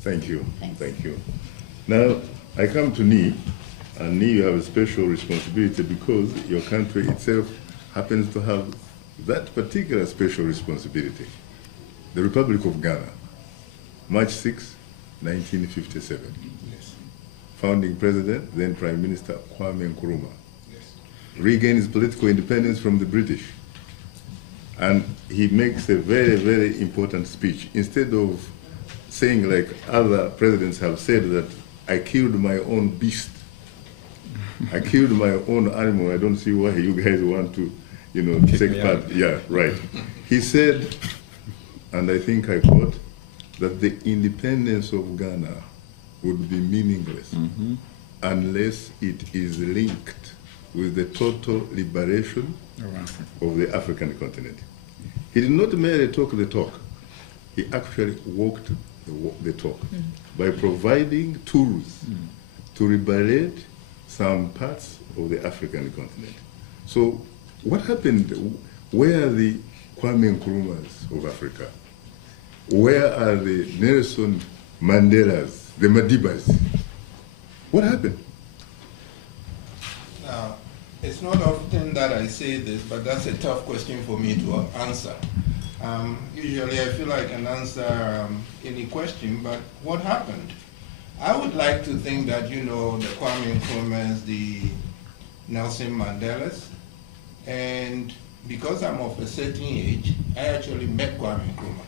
Thank you. Thanks. Thank you. Now, I come to Nii, and Nii, you have a special responsibility because your country itself happens to have that particular special responsibility. The Republic of Ghana, March 6, 1957. Yes. Founding President, then Prime Minister Kwame Nkrumah, Yes. regains political independence from the British. And he makes a very, very important speech. Instead of saying like other presidents have said that I killed my own beast, I killed my own animal, I don't see why you guys want to, take part. Yeah, right. He said, and I think I quote, that the independence of Ghana would be meaningless unless it is linked with the total liberation of the African continent. He did not merely talk the talk, he actually walked the talk by providing tools to liberate some parts of the African continent. So what happened? Where are the Kwame Nkrumahs of Africa? Where are the Nelson Mandelas, the Madibas? What happened? Now, it's not often that I say this, but that's a tough question for me to answer. Usually I feel I can answer any question, but what happened? I would like to think that, the Kwame Nkrumahs, the Nelson Mandelas, and because I'm of a certain age, I actually met Kwame Nkrumah.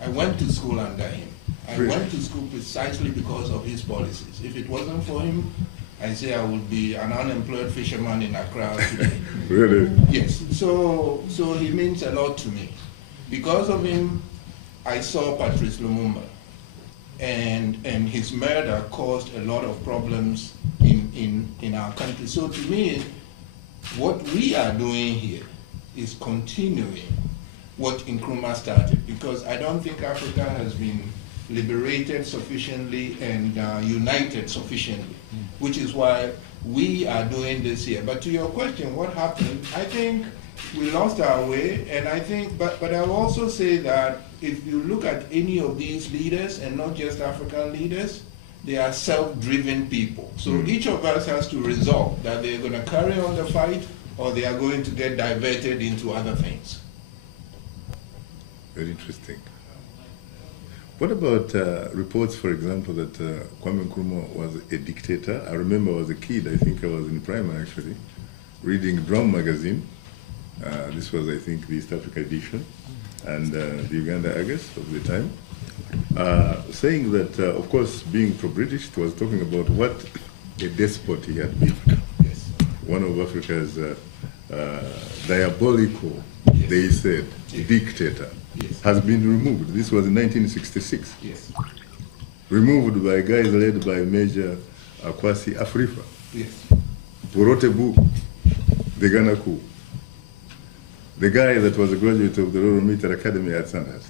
I went to school under him. I went to school precisely because of his policies. If it wasn't for him, I say I would be an unemployed fisherman in Accra today. Really? Yes. So he means a lot to me. Because of him, I saw Patrice Lumumba, and his murder caused a lot of problems in our country. So to me, what we are doing here is continuing what Nkrumah started, because I don't think Africa has been liberated sufficiently and united sufficiently, which is why we are doing this here. But to your question, what happened? I think we lost our way, and I think, but I will also say that if you look at any of these leaders, and not just African leaders, they are self-driven people. So each of us has to resolve that they're going to carry on the fight, or they are going to get diverted into other things. Very interesting. What about reports, for example, that Kwame Nkrumah was a dictator? I remember I was a kid, I think I was in primary actually, reading Drum magazine. This was, I think, the East Africa edition, and the Uganda Argus of the time, saying that, of course, being pro-British, it was talking about what a despot he had been. Yes. One of Africa's diabolical, Yes. they said, Yes. dictator, Yes. has been removed. This was in 1966. Yes. Removed by guys led by Major Kwasi Afrifa, Yes. Porotebu, the Ghana coup. The guy that was a graduate of the Royal Military Academy at Sandhurst,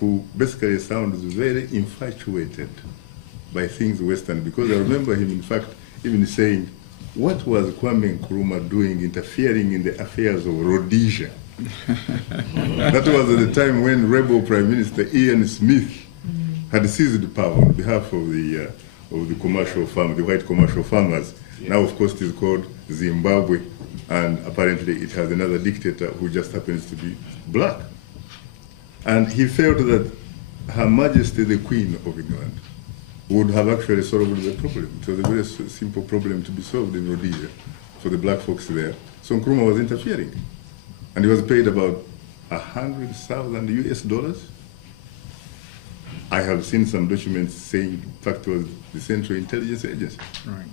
who basically sounds very infatuated by things Western, because I remember him, in fact, even saying, what was Kwame Nkrumah doing interfering in the affairs of Rhodesia? That was at the time when rebel Prime Minister Ian Smith had seized power on behalf of the commercial farm, the white commercial farmers. Yeah. Now, of course, it is called Zimbabwe, and apparently it has another dictator who just happens to be black. And he felt that Her Majesty the Queen of England would have actually solved the problem. It was a very simple problem to be solved in Rhodesia for the black folks there. So Nkrumah was interfering. And he was paid about $100,000 US. I have seen some documents saying, in fact, it was the Central Intelligence Agency. Right.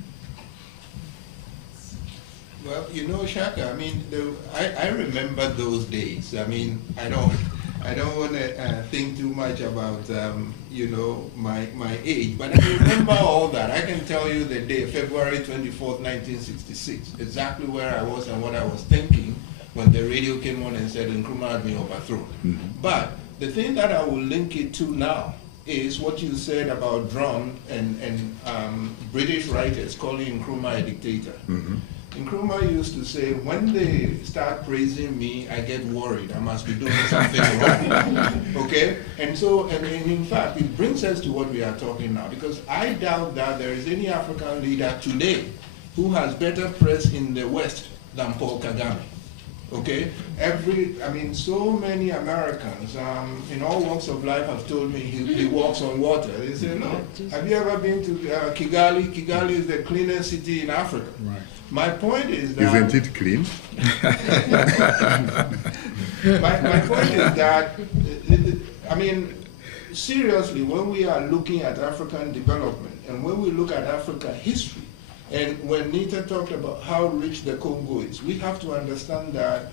Well, Shaka, I mean, I remember those days. I mean, I don't want to think too much about, my age, but I remember all that. I can tell you the day, February 24th, 1966, exactly where I was and what I was thinking when the radio came on and said Nkrumah had been overthrown. But the thing that I will link it to now is what you said about Drum and British writers calling Nkrumah a dictator. Nkrumah used to say, when they start praising me, I get worried. I must be doing something wrong. Okay? And so, and in fact, it brings us to what we are talking now, because I doubt that there is any African leader today who has better press in the West than Paul Kagame. Okay? So many Americans in all walks of life have told me he walks on water. They say, no, have you ever been to Kigali? Kigali is the cleanest city in Africa. Right. My point is that... Isn't it clean? my point is that, seriously, when we are looking at African development, and when we look at African history, and when Nita talked about how rich the Congo is, we have to understand that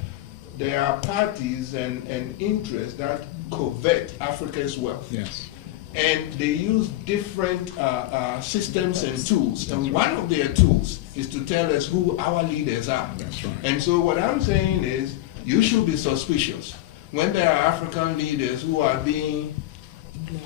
there are parties and interests that covet Africa's wealth. Yes. And they use different systems and tools. And one of their tools is to tell us who our leaders are. That's right. And so what I'm saying is, you should be suspicious when there are African leaders who are being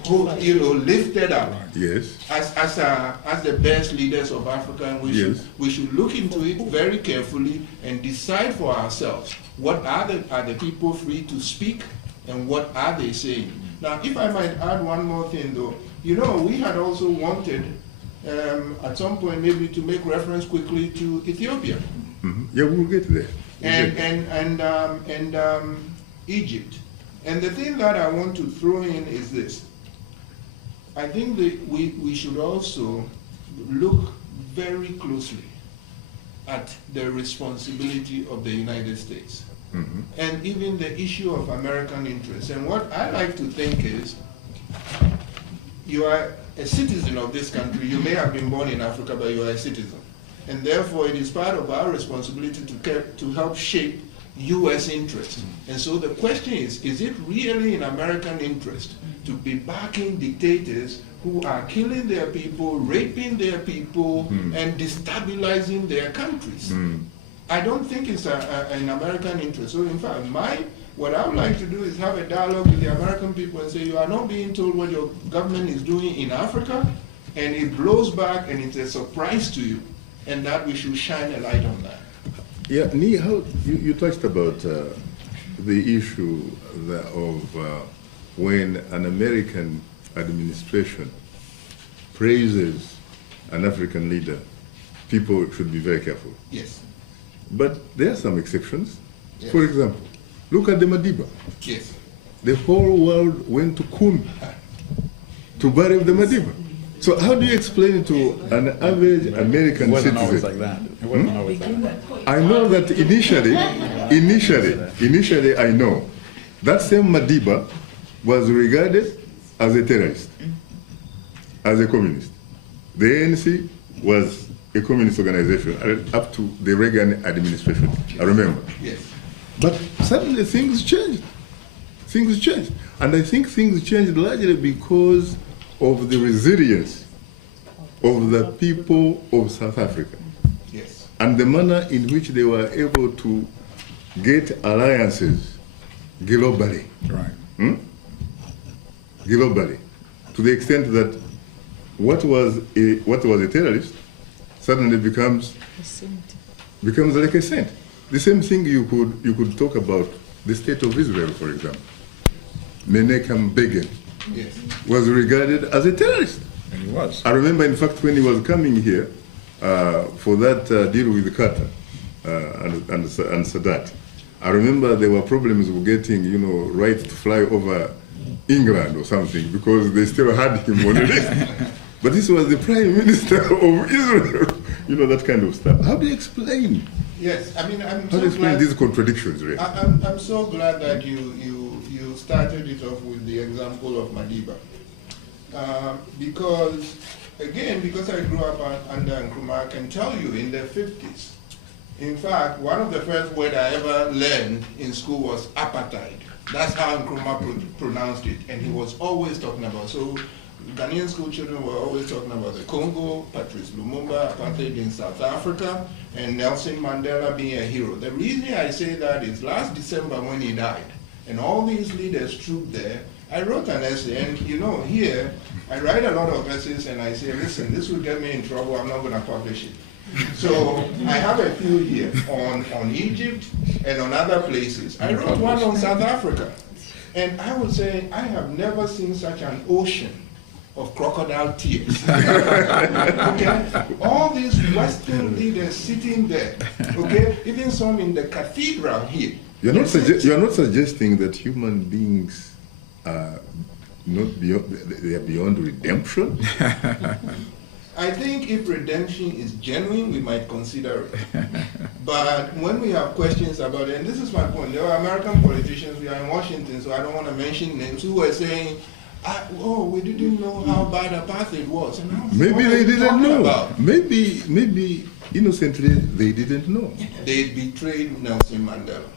lifted up. Yes. As the best leaders of Africa, and we should look into it very carefully and decide for ourselves, what are the people free to speak and what are they saying. Now, if I might add one more thing though, we had also wanted at some point maybe to make reference quickly to Ethiopia. Mm-hmm. Yeah, we'll get there. And Egypt. And the thing that I want to throw in is this. I think that we should also look very closely at the responsibility of the United States. Mm-hmm. And even the issue of American interests. And what I like to think is, you are a citizen of this country. You may have been born in Africa, but you are a citizen. And therefore, it is part of our responsibility to help shape U.S. interest. And so the question is it really in American interest to be backing dictators who are killing their people, raping their people, and destabilizing their countries? I don't think it's an American interest. So in fact, what I would like to do is have a dialogue with the American people and say, you are not being told what your government is doing in Africa, and it blows back and it's a surprise to you, and that we should shine a light on that. Yeah, Nii, you touched about the issue of when an American administration praises an African leader, people should be very careful. Yes. But there are some exceptions. Yes. For example, look at the Madiba. Yes. The whole world went to Kun to bury the Madiba. So how do you explain to an average American It wasn't citizen? always like that. It wasn't always like that. I know that initially I know that same Madiba was regarded as a terrorist, as a communist. The ANC was a communist organization up to the Reagan administration, I remember. Yes. But suddenly things changed. Things changed. And I think things changed largely because of the resilience of the people of South Africa. Yes. And the manner in which they were able to get alliances globally. Right. Globally. To the extent that what was a terrorist suddenly becomes like a saint. The same thing you could talk about the state of Israel, for example. Menachem Begin was regarded as a terrorist. And he was. I remember, in fact, when he was coming here for that deal with Qatar and Sadat, I remember there were problems with getting, right to fly over England or something because they still had him on the list. But this was the Prime Minister of Israel, that kind of stuff. How do you explain? Yes, I'm How do so you explain glad. these contradictions, really? I'm so glad that you started it off with the example of Madiba. Because I grew up under Nkrumah, I can tell you in the 50s, in fact, one of the first words I ever learned in school was apartheid. That's how Nkrumah pronounced it, and he was always talking about. So Ghanaian school children were always talking about the Congo, Patrice Lumumba, apartheid in South Africa, and Nelson Mandela being a hero. The reason I say that is last December when he died, and all these leaders trooped there, I wrote an essay, and here, I write a lot of essays, and I say, listen, this will get me in trouble, I'm not going to publish it. So I have a few here on Egypt and on other places. I wrote one on South Africa. And I would say I have never seen such an ocean of crocodile tears. Okay? All these Western leaders sitting there, okay? Even some in the cathedral here. You're not suggesting that human beings are not beyond, they are beyond redemption? I think if redemption is genuine, we might consider it. But when we have questions about it, and this is my point, there are American politicians, we are in Washington, so I don't want to mention names, who were saying, oh, we didn't know how bad apartheid was. And I was Maybe what they are you didn't talking know. about? Maybe innocently they didn't know. They betrayed Nelson Mandela.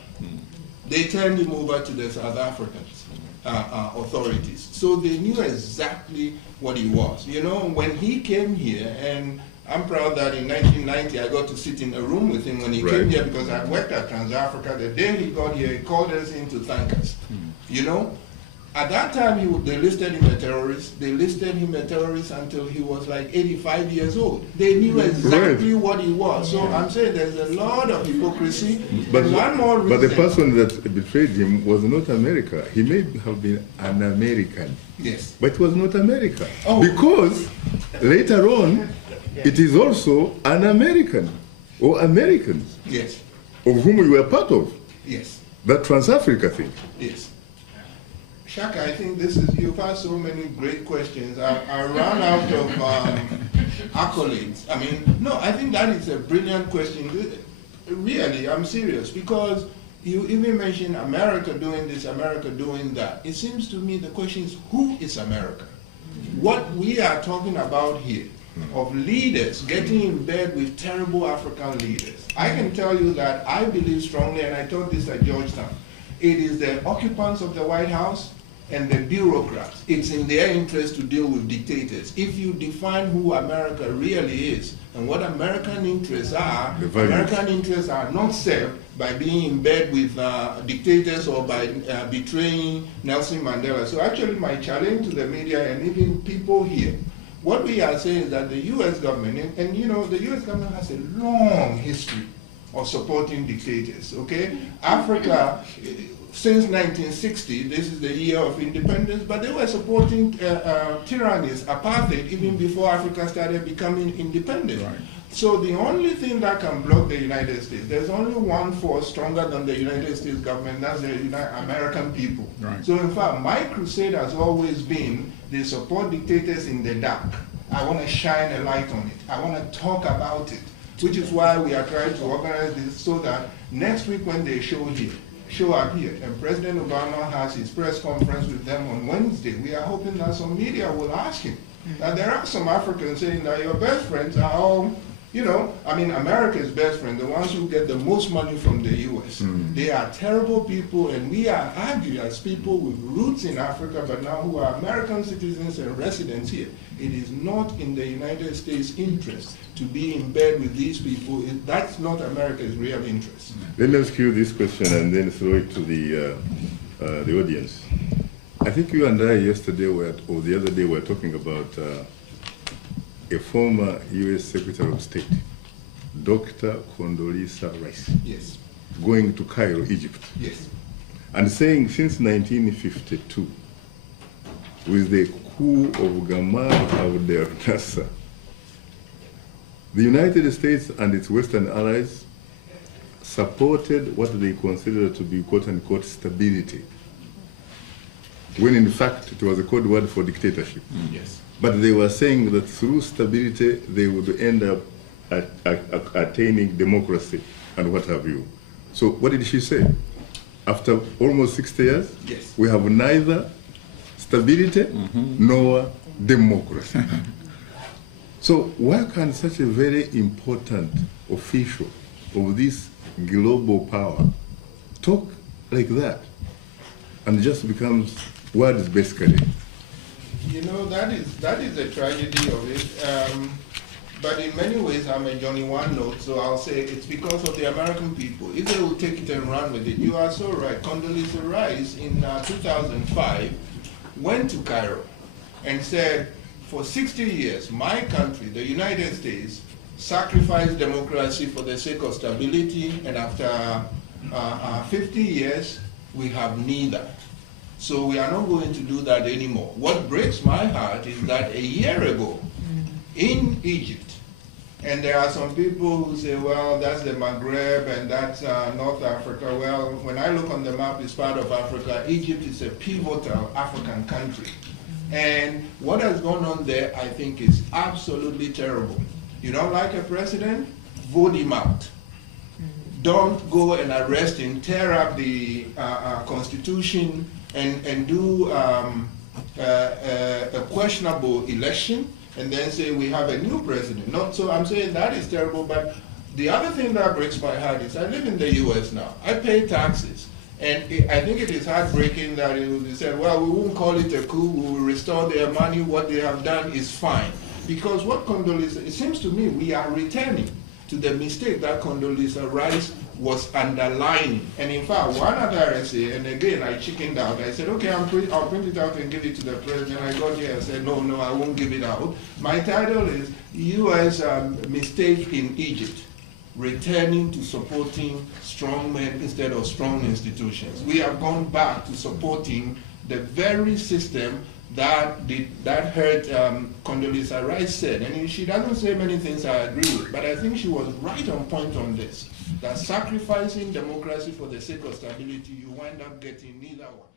They turned him over to the South Africans. Authorities. So they knew exactly what he was. You know, when he came here, and I'm proud that in 1990 I got to sit in a room with him when he came here because I worked at Trans-Africa. The day he got here, he called us in to thank us. You know, at that time they listed him a terrorist. They listed him a terrorist until he was like 85 years old. They knew exactly what he was. So I'm saying there's a lot of hypocrisy. But one more reason. But the person that betrayed him was not America. He may have been an American. Yes. But it was not America. Oh. Because later on, it is also an American or Americans Yes. of whom we were part of. Yes. That Trans-Africa thing. Yes. Shaka, I think you've asked so many great questions. I ran out of accolades. I mean, no, I think that is a brilliant question. Really, I'm serious, because you even mentioned America doing this, America doing that. It seems to me the question is, who is America? What we are talking about here, of leaders getting in bed with terrible African leaders. I can tell you that I believe strongly, and I taught this at Georgetown, it is the occupants of the White House and the bureaucrats. It's in their interest to deal with dictators. If you define who America really is and what American interests are, American interests are not served by being in bed with dictators or by betraying Nelson Mandela. So actually my challenge to the media and even people here, what we are saying is that the US government, and you know, the US government has a long history of supporting dictators, okay? Africa, since 1960, this is the year of independence, but they were supporting tyrannies, apartheid, even before Africa started becoming independent. Right. So the only thing that can block the United States, there's only one force stronger than the United States government, that's the American people. Right. So in fact, my crusade has always been, they support dictators in the dark. I want to shine a light on it. I want to talk about it, which is why we are trying to organize this so that next week when they show up here, and President Obama has his press conference with them on Wednesday, we are hoping that some media will ask him. That there are some Africans saying that your best friends are all, you know, I mean, America's best friend, the ones who get the most money from the US. They are terrible people, and we are arguing as people with roots in Africa, but now who are American citizens and residents here. It is not in the United States' interest to be in bed with these people. That's not America's real interest. Let me ask you this question and then throw it to the audience. I think you and I yesterday or the other day were talking about a former U.S. Secretary of State, Dr. Condoleezza Rice. Yes. Going to Cairo, Egypt. Yes. And saying since 1952, with the coup of Gamal Abdel Nasser, the United States and its Western allies supported what they considered to be quote-unquote stability, when in fact it was a code word for dictatorship. Yes. But they were saying that through stability they would end up attaining democracy and what have you. So what did she say? After almost 60 years, yes, we have neither stability nor democracy. So why can such a very important official of this global power talk like that and just becomes words basically? You know, that is the tragedy of it. But in many ways, I'm a Johnny One Note, so I'll say it's because of the American people. If they will take it and run with it, you are so right. Condoleezza Rice in 2005 went to Cairo and said, for 60 years, my country, the United States, sacrifice democracy for the sake of stability, and after 50 years, we have neither. So we are not going to do that anymore. What breaks my heart is that a year ago, in Egypt, and there are some people who say, well, that's the Maghreb and that's North Africa. Well, when I look on the map, it's part of Africa. Egypt is a pivotal African country. And what has gone on there, I think, is absolutely terrible. You don't like a president? Vote him out. Don't go and arrest him, tear up the constitution, and do a questionable election, and then say we have a new president. Not, so I'm saying that is terrible, but the other thing that breaks my heart is I live in the US now. I pay taxes. And I think it is heartbreaking that it will be said, well, we won't call it a coup, we will restore their money, what they have done is fine. Because what Condoleezza, it seems to me we are returning to the mistake that Condoleezza Rice was underlining. And in fact, one other essay, and again I chickened out, I said, okay, I'll print it out and give it to the president. I got here and said, no, I won't give it out. My title is U.S. Mistake in Egypt, returning to supporting strong men instead of strong institutions. We have gone back to supporting the very system that hurt Condoleezza Rice said. And she doesn't say many things I agree with, but I think she was right on point on this, that sacrificing democracy for the sake of stability, you wind up getting neither one.